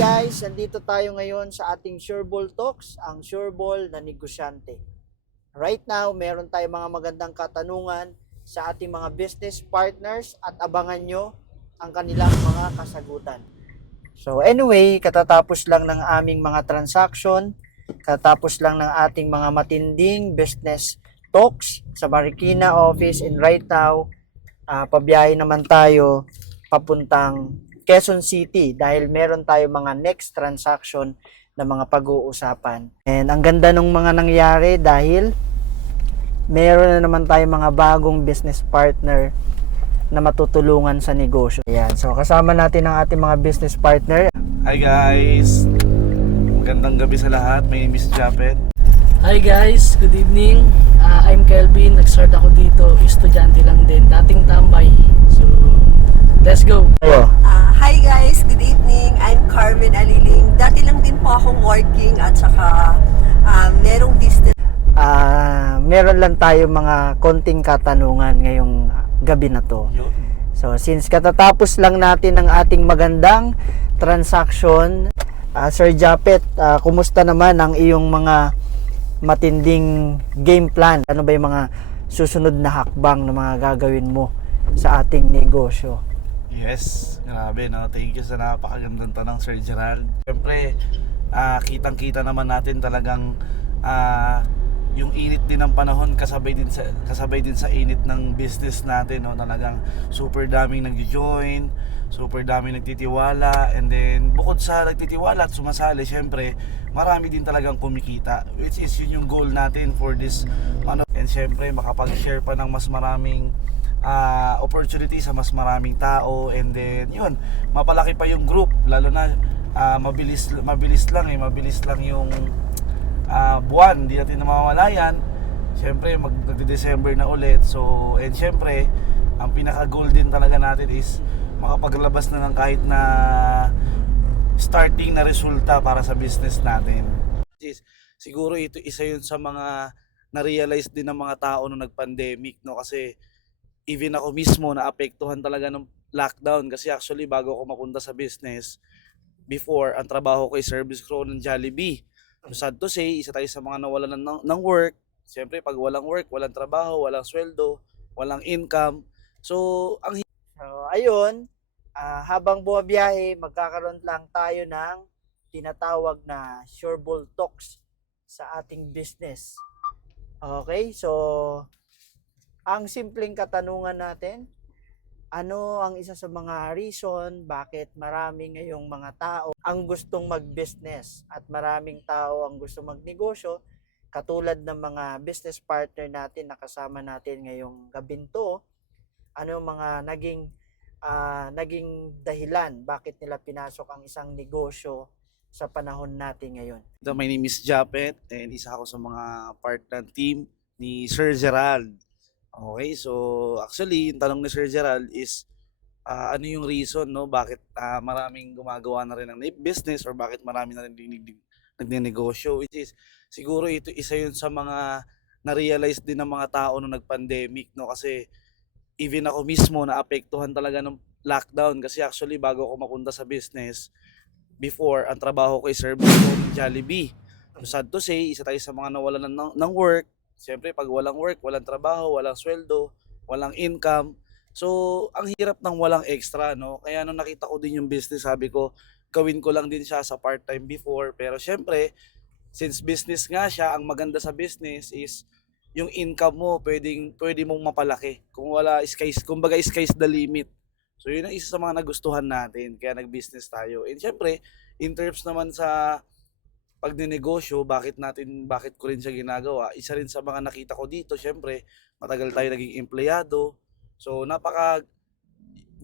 guys, nandito tayo ngayon sa ating Sureball Talks, ang Sureball na negosyante. Right now, meron tayong mga magandang katanungan sa ating mga business partners at abangan nyo ang kanilang mga kasagutan. So anyway, katatapos lang ng aming mga transaction, katatapos lang ng ating mga matinding business talks sa Marikina office, and right now, pabiyahe naman tayo papuntang Quezon City dahil meron tayo mga next transaction na mga pag-uusapan. And ang ganda ng mga nangyari dahil meron na naman tayo mga bagong business partner na matutulungan sa negosyo. Ayan. So kasama natin ang ating mga business partner. Hi guys! Magandang gabi sa lahat. My name is Japet. Hi guys, good evening. I'm Kelvin. Nag-start ako dito. Estudyante lang din. Dating tambay. So, let's go. Ayo. Hi guys, good evening. I'm Carmen Aliling. Dati lang din po akong working at saka merong business. Meron lang tayo mga konting katanungan ngayong gabi na to. So, since katatapos lang natin ang ating magandang transaction, Sir Japet, kumusta naman ang iyong mga matinding game plan? Ano ba yung mga susunod na hakbang na mga gagawin mo sa ating negosyo? Yes, grabe no. Thank you sa napakagandang tanong, Sir Gerald. Siyempre, kitang-kita naman natin talagang yung init din ng panahon kasabay din sa init ng business natin, no. Talagang super daming nag-join, super daming nagtitiwala, and then bukod sa nagtitiwala at sumasali, syempre marami din talagang kumikita, which is yun yung goal natin for this and syempre makapag-share pa ng mas maraming opportunity sa mas maraming tao, and then yun, mapalaki pa yung group, lalo na mabilis lang yung buwan, hindi natin namamalayan. Syempre magde-December na ulit. So, and syempre ang pinaka-goal din talaga natin is makapaglabas na ng kahit na starting na resulta para sa business natin. Siguro ito isa yun sa mga na-realize din ng mga tao nung nag-pandemic, no, kasi even ako mismo naapektuhan talaga ng lockdown, kasi actually bago ako mapunta sa business, before ang trabaho ko ay service crew ng Jollibee. Sad to say, isa tayo sa mga nawalan ng work. Siyempre pag walang work, walang trabaho, walang sweldo, walang income. So Ayun, habang bumabiyahe, magkakaroon lang tayo ng tinatawag na Sureball Talks sa ating business. Okay, so ang simpleng katanungan natin, ano ang isa sa mga reason bakit marami ngayong mga tao ang gustong mag-business at maraming tao ang gustong magnegosyo, katulad ng mga business partner natin na kasama natin ngayong gabing to? Ano yung mga naging dahilan bakit nila pinasok ang isang negosyo sa panahon natin ngayon? my name is Japet, and isa ako sa mga part ng team ni Sir Gerald. Okay, so actually yung tanong ni Sir Gerald is ano yung reason, no, bakit maraming gumagawa na rin ng business, or bakit marami na rin nagnenegosyo, which is siguro ito isa yun sa mga na-realize din ng mga tao nung nag-pandemic, no, kasi even ako mismo naapektuhan talaga ng lockdown, kasi actually bago ako mapunta sa business, before ang trabaho ko ay service crew ng Jollibee. Sad to say, isa tayo sa mga nawalan ng work. Siyempre pag walang work, walang trabaho, walang sweldo, walang income. So ang hirap ng walang extra, no. Kaya nung nakita ko din yung business, sabi ko gawin ko lang din siya sa part-time before. Pero siyempre, since business nga siya, ang maganda sa business is yung income mo pwede mong mapalaki. Kung wala, kumbaga sky's the limit. So yun ang isa sa mga nagustuhan natin, kaya nag-business tayo. And syempre, in terms naman sa pagnenegosyo, bakit ko rin siya ginagawa, isa rin sa mga nakita ko dito, syempre matagal tayo naging empleyado. So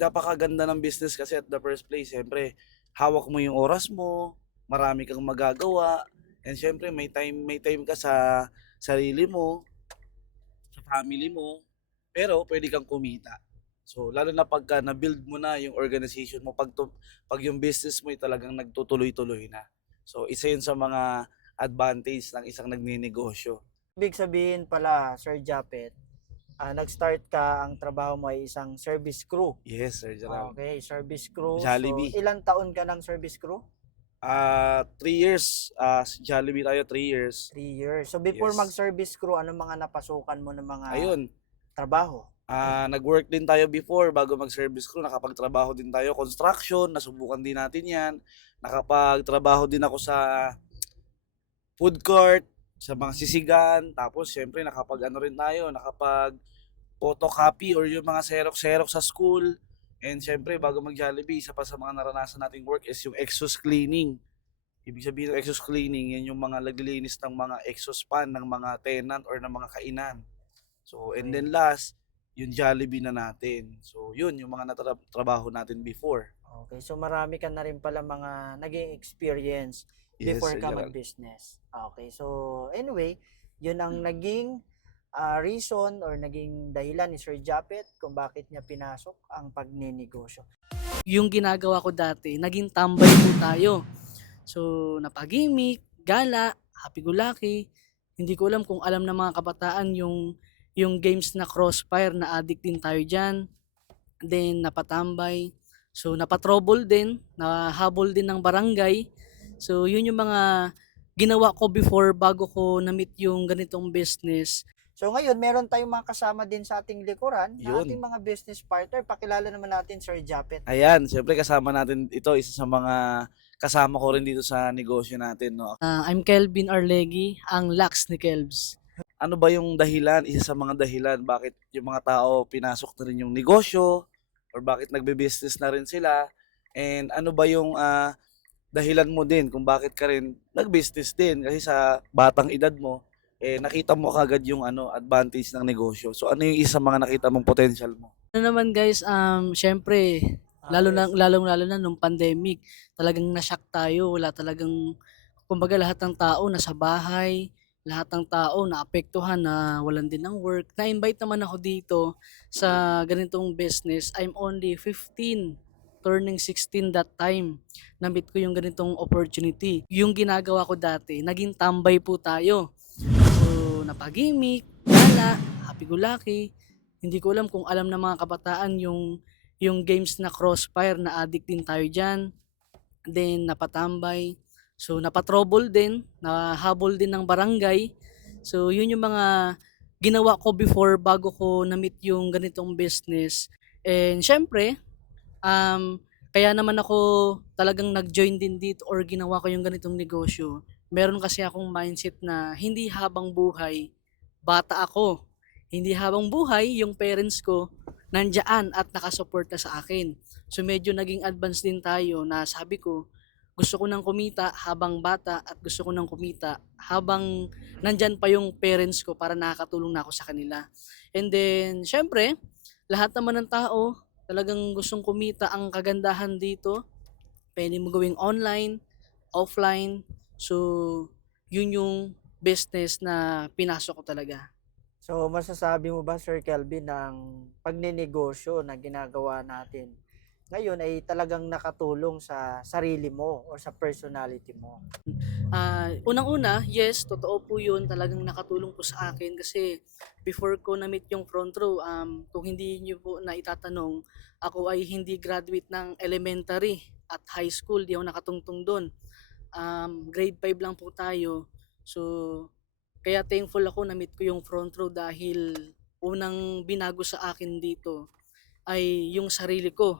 napakaganda ng business kasi at the first place, syempre hawak mo yung oras mo, marami kang magagawa, and syempre may time ka sa sarili mo, sa family mo, pero pwede kang kumita. So lalo na pagka na-build mo na yung organization mo, pag yung business mo ay talagang nagtutuloy-tuloy na. So isa yun sa mga advantage ng isang nagninegosyo. Ibig sabihin pala, Sir Japet, nag-start ka, ang trabaho mo ay isang service crew. Yes, Sir Gerald. Okay, service crew. Jollibee. So, ilang taon ka ng service crew? 3 years. Sa Jollibee tayo, 3 years. 3 years. So before Yes. mag-service crew, ano mga napasukan mo ng mga Ayun. trabaho? Nag-work din tayo before bago mag-service crew. Nakapagtrabaho din tayo. Construction, nasubukan din natin yan. Nakapagtrabaho din ako sa food court, sa mga sisigan. Tapos, syempre, nakapag-ano rin tayo, photocopy or yung mga xerox sa school. And syempre, bago mag-Jollibee, isa pa sa mga naranasan nating work is yung exhaust cleaning. Ibig sabihin ng exhaust cleaning, yan yung mga naglilinis ng mga exhaust fan ng mga tenant or ng mga kainan. So, and then last, yung Jollibee na natin. So, yun, yung mga natrabaho natin before. Okay, so marami ka na rin pala mga naging experience Yes, before Sir ka Gerald. mag-business. Okay, so anyway, yun ang naging reason or naging dahilan ni Sir Japet kung bakit niya pinasok ang pagninegosyo. Yung ginagawa ko dati, naging tambay po tayo. So, napagimik, gala, happy-go-lucky. Hindi ko alam kung alam ng mga kabataan yung games na Crossfire, na addict din tayo dyan. Then, napatambay. So, napatrouble din, nahabol din ng barangay. So, yun yung mga ginawa ko before bago ko na-meet yung ganitong business. So ngayon, meron tayong mga kasama din sa ating likuran na Yun. ating mga business partner. Pakilala naman natin Sir Japet. Ayan, syempre kasama natin ito, isa sa mga kasama ko rin dito sa negosyo natin, no? I'm Kelvin Arlegui, ang Lax ni Kelbs. Ano ba yung dahilan, isa sa mga dahilan bakit yung mga tao pinasok na rin yung negosyo or bakit nagbe-business na rin sila, and ano ba yung dahilan mo din kung bakit ka rin nag-business din, kasi sa batang edad mo nakita mo kagad yung advantage ng negosyo. So ano yung isa sa mga nakita mong potential mo? Ano naman guys, syempre, lalo na nung pandemic, talagang na-shock tayo. Wala talagang, kumbaga lahat ng tao nasa bahay, lahat ng tao naapektuhan na walan din ng work. Na-invite naman ako dito sa ganitong business. I'm only 15, turning 16 that time. Na-meet ko yung ganitong opportunity. Yung ginagawa ko dati, naging tambay po tayo. So, napagimik, gala, happy-go-lucky. Hindi ko alam kung alam ng mga kabataan yung games na Crossfire, na addict din tayo dyan. Then, napatambay. So, napatrouble din, nahabol din ng barangay. So, yun yung mga ginawa ko before bago ko na-meet yung ganitong business. And syempre, kaya naman ako talagang nag-join din dito or ginawa ko yung ganitong negosyo. Meron kasi akong mindset na hindi habang buhay, bata ako. Hindi habang buhay, yung parents ko nandyan at nakasuporta sa akin. So medyo naging advance din tayo na sabi ko, gusto ko nang kumita habang bata at gusto ko nang kumita habang nandyan pa yung parents ko para nakakatulong na ako sa kanila. And then, syempre, lahat naman ng tao talagang gustong kumita. Ang kagandahan dito, pwede mo gawing online, offline. So, yun yung business na pinasok ko talaga. So masasabi mo ba Sir Kelvin ng pagninegosyo na ginagawa natin ngayon ay talagang nakatulong sa sarili mo o sa personality mo? Unang-una, yes, totoo po yun. Talagang nakatulong po sa akin kasi before ko na-meet yung front row, kung hindi nyo po na itatanong, ako ay hindi graduate ng elementary at high school. Di ako nakatungtong doon. Grade 5 lang po tayo. So, kaya thankful ako na-meet ko yung front row dahil unang binago sa akin dito ay yung sarili ko.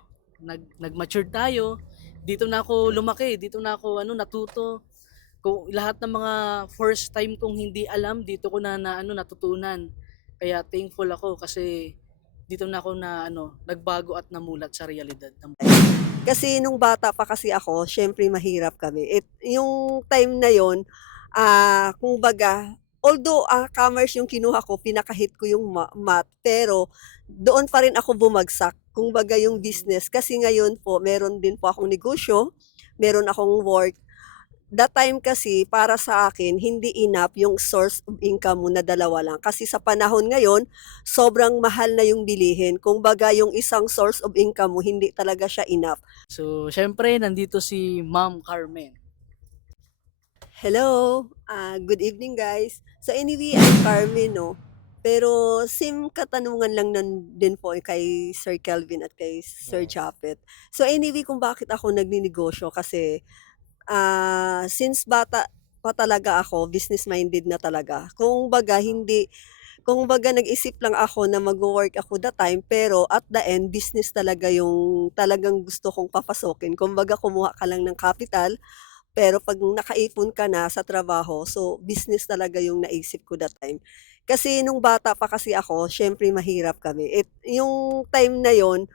Nag-mature tayo. Dito na ako lumaki, dito na ako natuto. Kung lahat ng mga first time kong hindi alam, dito ko na natutunan. Kaya thankful ako kasi dito na ako nagbago at namulat sa realidad. Kasi nung bata pa kasi ako, syempre mahirap kami. Yung time na yon, kumbaga, although commerce yung kinuha ko, pinakahit ko yung math, pero doon pa rin ako bumagsak. Kumbaga yung business. Kasi ngayon po, meron din po akong negosyo, meron akong work. That time kasi, para sa akin, hindi enough yung source of income mo na dalawa lang. Kasi sa panahon ngayon, sobrang mahal na yung bilihin. Kumbaga yung isang source of income mo, hindi talaga siya enough. So, syempre, nandito si Ma'am Carmen. Hello, good evening guys. So anyway, I'm Carmen, no? Pero same katanungan lang din po kay Sir Kelvin at kay Sir Yes. Japet. So anyway, kung bakit ako nagninegosyo kasi since bata pa talaga ako, business-minded na talaga. Kung baga nag-isip lang ako na magwo-work ako that time, pero at the end business talaga yung talagang gusto kong papasokin. Kumbaga kumuha ka lang ng capital, pero 'pag nakaipon ka na sa trabaho, so business talaga yung naisip ko that time. Kasi nung bata pa kasi ako, siyempre mahirap kami. Yung time na yon,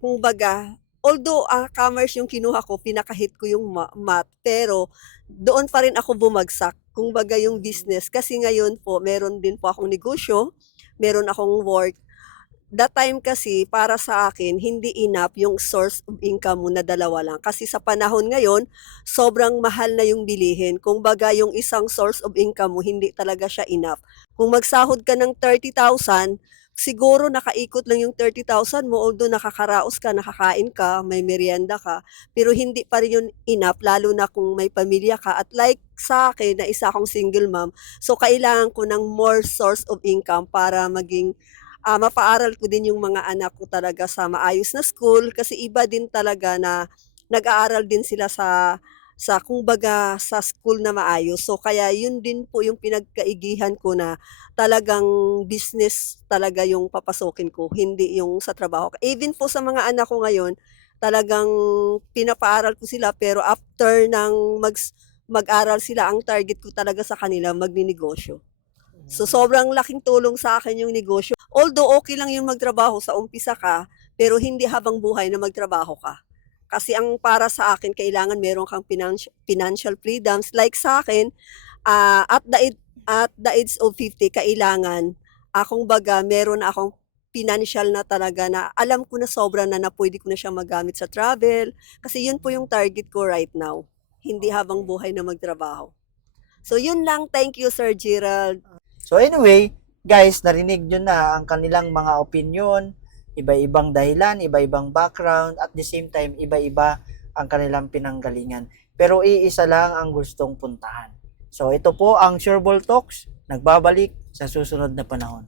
kumbaga, although, commerce yung kinuha ko, pinaka-hit ko yung math, pero doon pa rin ako bumagsak. Kumbaga yung business, kasi ngayon po meron din po akong negosyo, meron akong work. That time kasi para sa akin hindi enough yung source of income mo na dalawa lang. Kasi sa panahon ngayon, sobrang mahal na yung bilihin. Kumbaga yung isang source of income mo hindi talaga siya enough. Kung magsahod ka ng 30,000, siguro nakaikot lang yung 30,000 mo, although nakakaraos ka, nakakain ka, may merienda ka, pero hindi pa rin yun enough lalo na kung may pamilya ka. At like sa akin na isa akong single mom, so kailangan ko ng more source of income para maging mapaaral ko din yung mga anak ko talaga sa maayos na school, kasi iba din talaga na nag-aaral din sila sa kumbaga sa school na maayos. So kaya yun din po yung pinagkaigihan ko na talagang business talaga yung papasokin ko, hindi yung sa trabaho. Even po sa mga anak ko ngayon, talagang pinapaaral ko sila, pero after ng mag-aral sila, ang target ko talaga sa kanila magninegosyo. So sobrang laking tulong sa akin yung negosyo. Although okay lang yung magtrabaho sa umpisa ka, pero hindi habang buhay na magtrabaho ka. Kasi ang para sa akin, kailangan meron kang financial freedoms. Like sa akin, at the age of 50, kailangan, akong baga, meron akong financial na talaga na alam ko na sobra na pwede ko na siya magamit sa travel. Kasi yun po yung target ko right now. Hindi habang buhay na magtrabaho. So yun lang. Thank you, Sir Gerald. So anyway, guys, narinig nyo na ang kanilang mga opinion, iba-ibang dahilan, iba-ibang background, at the same time, iba-iba ang kanilang pinanggalingan. Pero iisa lang ang gustong puntahan. So ito po ang Sureball Talks, nagbabalik sa susunod na panahon.